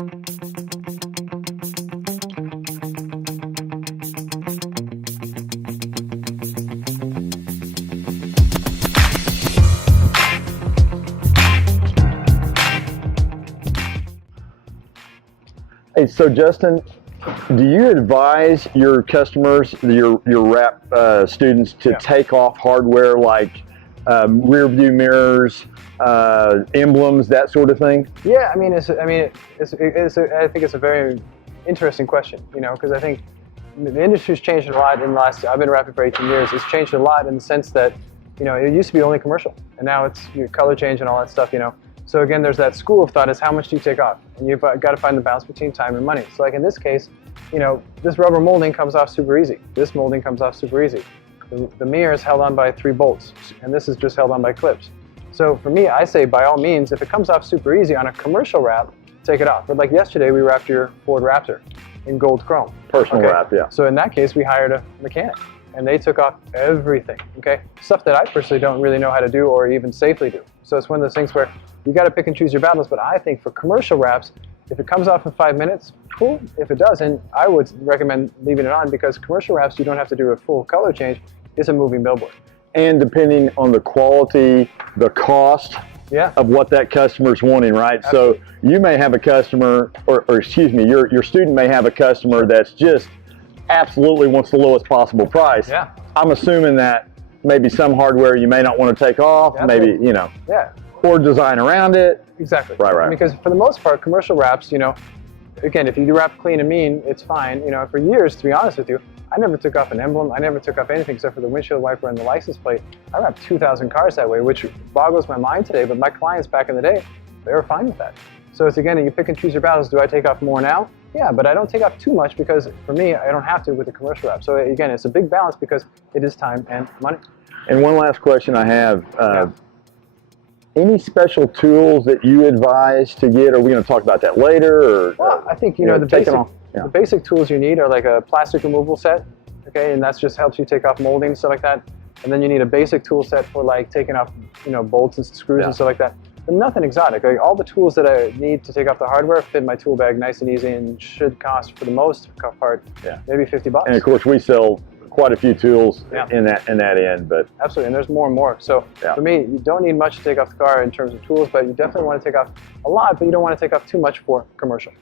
Hey, so Justin, do you advise your customers, your wrap students, to take off hardware like rear view mirrors, emblems, that sort of thing? Yeah, I think it's a very interesting question, you know, because I think the industry's changed a lot in the last. I've been wrapping for 18 years. It's changed a lot in the sense that, you know, it used to be only commercial, and now it's your color change and all that stuff, you know. So again, there's that school of thought is how much do you take off, and you've got to find the balance between time and money. So like in this case, you know, this rubber molding comes off super easy. This molding comes off super easy. The mirror is held on by 3 bolts, and this is just held on by clips. So for me, I say by all means, if it comes off super easy on a commercial wrap, take it off. But like yesterday, we wrapped your Ford Raptor in gold chrome. Personal wrap, yeah. So in that case, we hired a mechanic, and they took off everything, okay? Stuff that I personally don't really know how to do or even safely do. So it's one of those things where you got to pick and choose your battles, but I think for commercial wraps, if it comes off in 5 minutes, cool. If it doesn't, I would recommend leaving it on, because commercial wraps, you don't have to do a full color change. It's a moving billboard. And depending on the quality, the cost of what that customer's wanting, right? Absolutely. So you may have a customer, or excuse me, your student may have a customer that's just absolutely wants the lowest possible price. Yeah. I'm assuming that maybe some hardware you may not want to take off, maybe, you know. Yeah. Or design around it. Exactly. Right. Because for the most part, commercial wraps, you know, again, if you do wrap clean and mean, it's fine. You know, for years, to be honest with you, I never took off an emblem. I never took off anything except for the windshield wiper and the license plate. I wrapped 2,000 cars that way, which boggles my mind today. But my clients back in the day, they were fine with that. So it's, again, you pick and choose your battles. Do I take off more now? Yeah, but I don't take off too much, because for me, I don't have to with the commercial wrap. So again, it's a big balance because it is time and money. And one last question I have. Any special tools that you advise to get? Are we going to talk about that later? Or, well, I think, you know, the basic tools you need are like a plastic removal set, okay, and that just helps you take off molding and stuff like that. And then you need a basic tool set for like taking off, you know, bolts and screws and stuff like that. But nothing exotic. Like, all the tools that I need to take off the hardware fit in my tool bag nice and easy, and should cost, for the most part, maybe $50. And of course, we sell quite a few tools in that end, but absolutely, and there's more and more. So for me, you don't need much to take off the car in terms of tools, but you definitely want to take off a lot, but you don't want to take off too much for commercial.